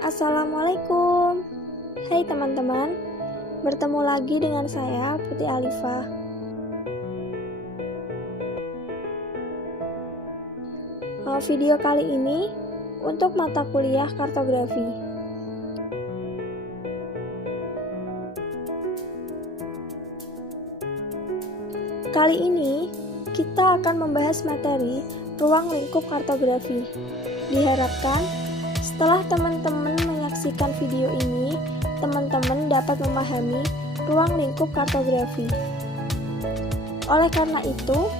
Assalamualaikum. Hai teman-teman, bertemu lagi dengan saya Putri Alifah. Video kali ini untuk mata kuliah kartografi. Kali ini kita akan membahas materi ruang lingkup kartografi. Diharapkan setelah teman-teman menyaksikan video ini, teman-teman dapat memahami ruang lingkup kartografi. Oleh karena itu,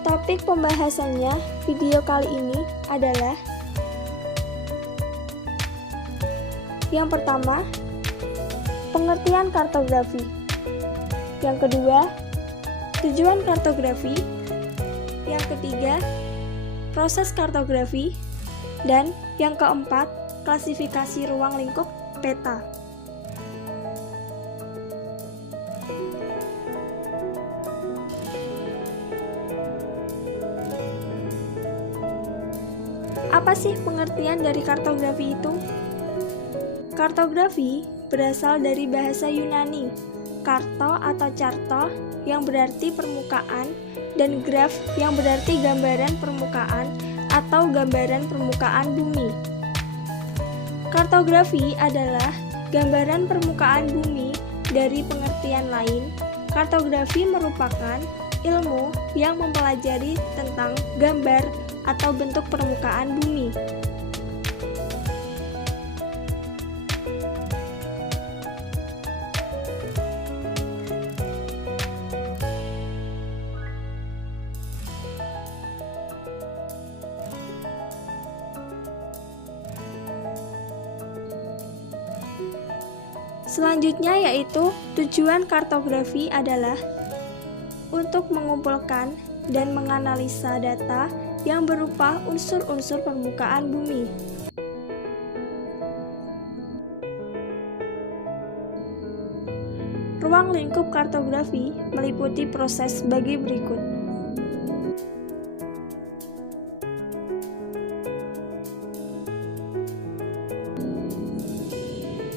topik pembahasannya video kali ini adalah yang pertama, pengertian kartografi. Yang kedua, tujuan kartografi. Yang ketiga, proses kartografi. Dan yang keempat, klasifikasi ruang lingkup peta. Apa sih pengertian dari kartografi itu? Kartografi berasal dari bahasa Yunani, karto atau carto yang berarti permukaan dan graf yang berarti gambaran permukaan atau gambaran permukaan bumi. Kartografi adalah gambaran permukaan bumi. Dari pengertian lain, kartografi merupakan ilmu yang mempelajari tentang gambar atau bentuk permukaan bumi. Selanjutnya yaitu tujuan kartografi adalah untuk mengumpulkan dan menganalisa data yang berupa unsur-unsur permukaan bumi. Ruang lingkup kartografi meliputi proses sebagai berikut.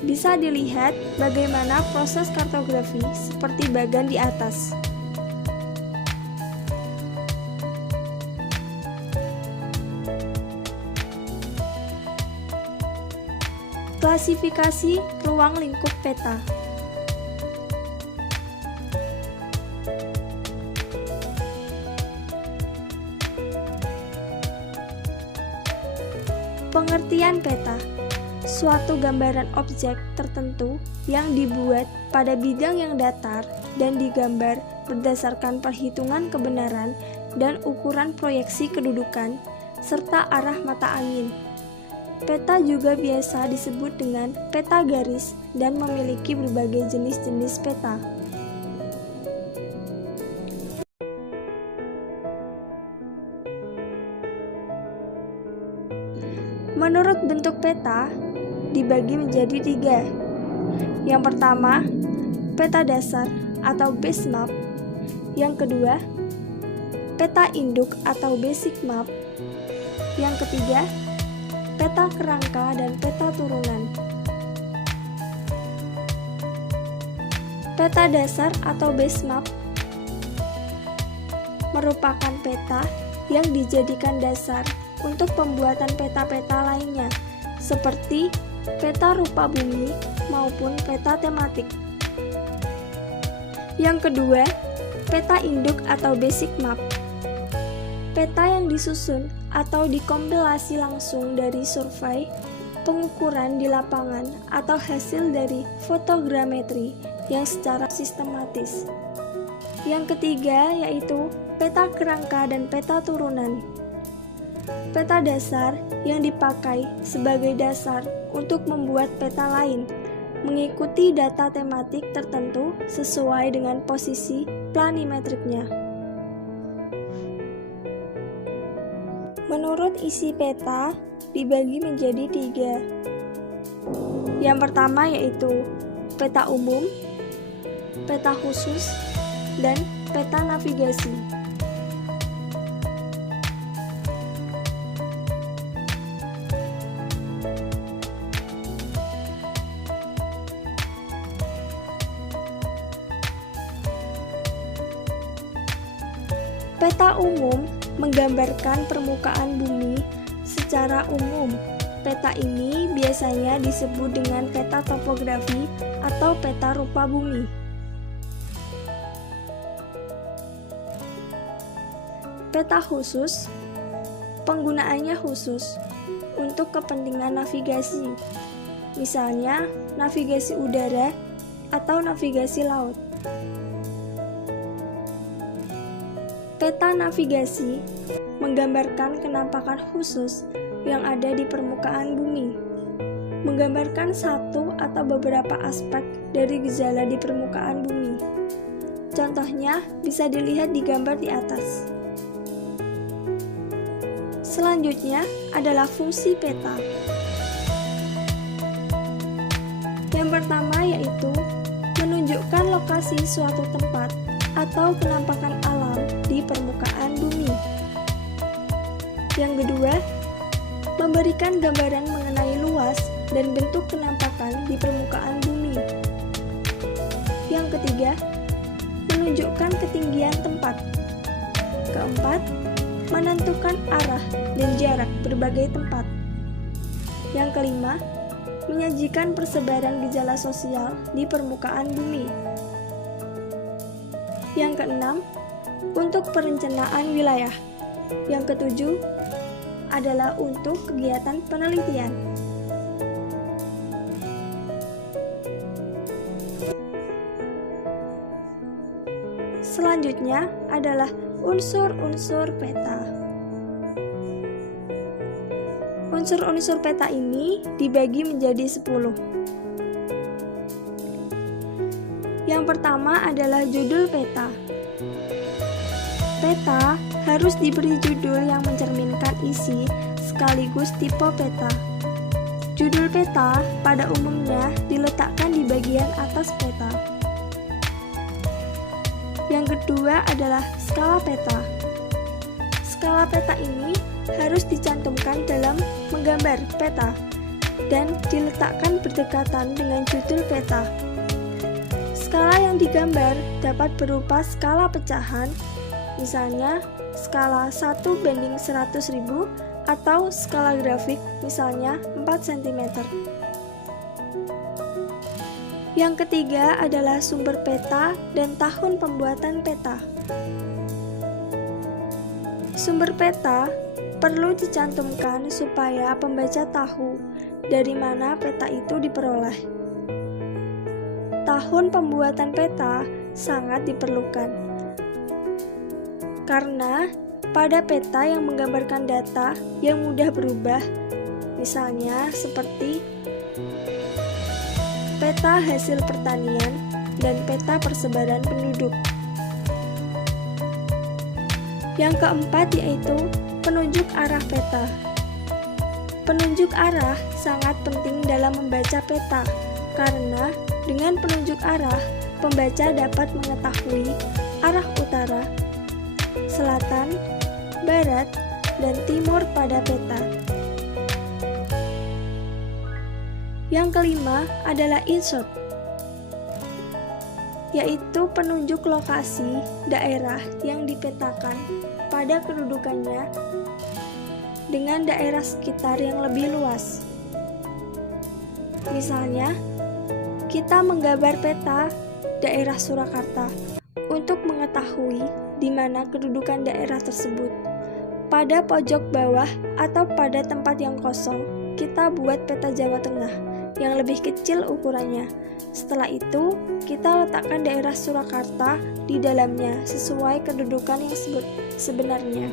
Bisa dilihat bagaimana proses kartografi seperti bagan di atas. Klasifikasi ruang lingkup peta. Pengertian peta: suatu gambaran objek tertentu yang dibuat pada bidang yang datar dan digambar berdasarkan perhitungan kebenaran dan ukuran proyeksi kedudukan serta arah mata angin. Peta juga biasa disebut dengan peta garis dan memiliki berbagai jenis-jenis peta. Menurut bentuk peta, dibagi menjadi 3. Yang pertama, peta dasar atau base map. Yang kedua, peta induk atau basic map. Yang ketiga, peta kerangka dan peta turunan. Peta dasar atau base map merupakan peta yang dijadikan dasar untuk pembuatan peta-peta lainnya, seperti peta rupa bumi maupun peta tematik. Yang kedua, peta induk atau basic map. Peta yang disusun atau dikompilasi langsung dari survei, pengukuran di lapangan, atau hasil dari fotogrametri yang secara sistematis. Yang ketiga yaitu peta kerangka dan peta turunan. Peta dasar yang dipakai sebagai dasar untuk membuat peta lain, mengikuti data tematik tertentu sesuai dengan posisi planimetriknya. Menurut isi peta dibagi menjadi 3. Yang pertama yaitu peta umum, peta khusus, dan peta navigasi. Peta umum menggambarkan permukaan bumi secara umum. Peta ini biasanya disebut dengan peta topografi atau peta rupa bumi. Peta khusus, penggunaannya khusus untuk kepentingan navigasi, misalnya navigasi udara atau navigasi laut. Peta navigasi menggambarkan kenampakan khusus yang ada di permukaan bumi, menggambarkan satu atau beberapa aspek dari gejala di permukaan bumi. Contohnya bisa dilihat di gambar di atas. Selanjutnya adalah fungsi peta. Yang pertama yaitu menunjukkan lokasi suatu tempat atau penampakan alam di permukaan bumi. Yang kedua, memberikan gambaran mengenai luas dan bentuk kenampakan di permukaan bumi. Yang ketiga, menunjukkan ketinggian tempat. Keempat, menentukan arah dan jarak berbagai tempat. Yang kelima, menyajikan persebaran gejala sosial di permukaan bumi. Yang keenam, untuk perencanaan wilayah. Yang ketujuh, adalah untuk kegiatan penelitian. Selanjutnya adalah unsur-unsur peta. Unsur-unsur peta ini dibagi menjadi 10. Yang pertama adalah judul peta. Peta harus diberi judul yang mencerminkan isi sekaligus tipe peta. Judul peta pada umumnya diletakkan di bagian atas peta. Yang kedua adalah skala peta. Skala peta ini harus dicantumkan dalam menggambar peta dan diletakkan berdekatan dengan judul peta. Skala yang digambar dapat berupa skala pecahan, misalnya skala 1:100.000 atau skala grafik, misalnya 4 cm. Yang ketiga adalah sumber peta dan tahun pembuatan peta. Sumber peta perlu dicantumkan supaya pembaca tahu dari mana peta itu diperoleh. Tahun pembuatan peta sangat diperlukan, karena pada peta yang menggambarkan data yang mudah berubah, misalnya seperti peta hasil pertanian dan peta persebaran penduduk. Yang keempat yaitu penunjuk arah peta. Penunjuk arah sangat penting dalam membaca peta, karena dengan penunjuk arah, pembaca dapat mengetahui arah utara, selatan, barat, dan timur pada peta. Yang kelima adalah insert, yaitu penunjuk lokasi daerah yang dipetakan pada kedudukannya dengan daerah sekitar yang lebih luas. Misalnya, kita menggambar peta daerah Surakarta untuk mengetahui di mana kedudukan daerah tersebut. Pada pojok bawah atau pada tempat yang kosong, kita buat peta Jawa Tengah yang lebih kecil ukurannya. Setelah itu, kita letakkan daerah Surakarta di dalamnya sesuai kedudukan yang sebenarnya.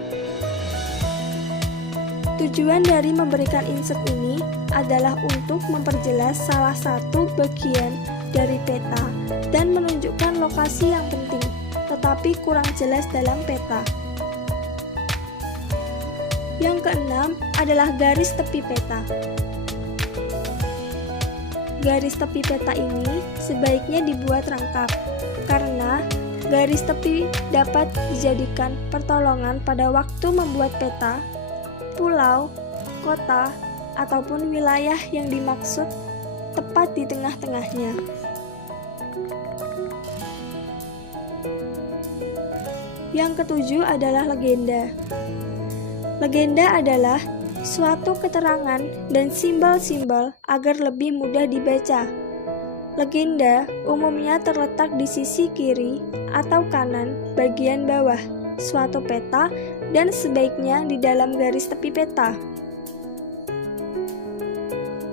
Tujuan dari memberikan insert ini adalah untuk memperjelas salah satu bagian dari peta dan menunjukkan lokasi yang penting, tetapi kurang jelas dalam peta. Yang keenam adalah garis tepi peta. Garis tepi peta ini sebaiknya dibuat rangkap, karena garis tepi dapat dijadikan pertolongan pada waktu membuat peta, pulau, kota, ataupun wilayah yang dimaksud tepat di tengah-tengahnya. Yang ketujuh adalah legenda. Legenda adalah suatu keterangan dan simbol-simbol agar lebih mudah dibaca. Legenda umumnya terletak di sisi kiri atau kanan bagian bawah suatu peta dan sebaiknya di dalam garis tepi peta.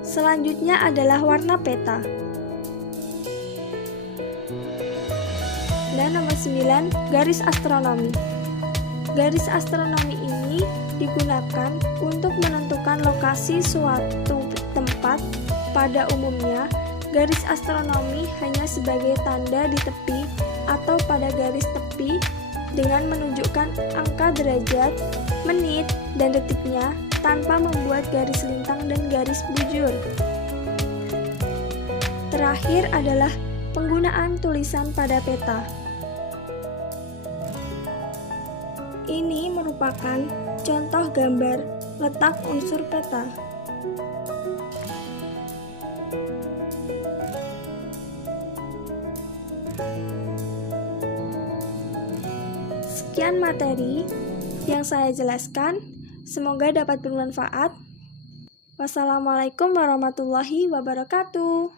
Selanjutnya adalah warna peta. Dan nomor 9, garis astronomi. Garis astronomi ini digunakan untuk menentukan lokasi suatu tempat. Pada umumnya, garis astronomi hanya sebagai tanda di tepi atau pada garis tepi dengan menunjukkan angka derajat, menit, dan detiknya tanpa membuat garis lintang dan garis bujur. Terakhir adalah penggunaan tulisan pada peta. Ini merupakan contoh gambar letak unsur peta. Sekian materi yang saya jelaskan, semoga dapat bermanfaat. Wassalamualaikum warahmatullahi wabarakatuh.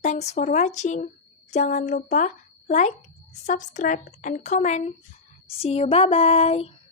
Thanks for watching. Jangan lupa like, subscribe, and comment. See you, bye-bye.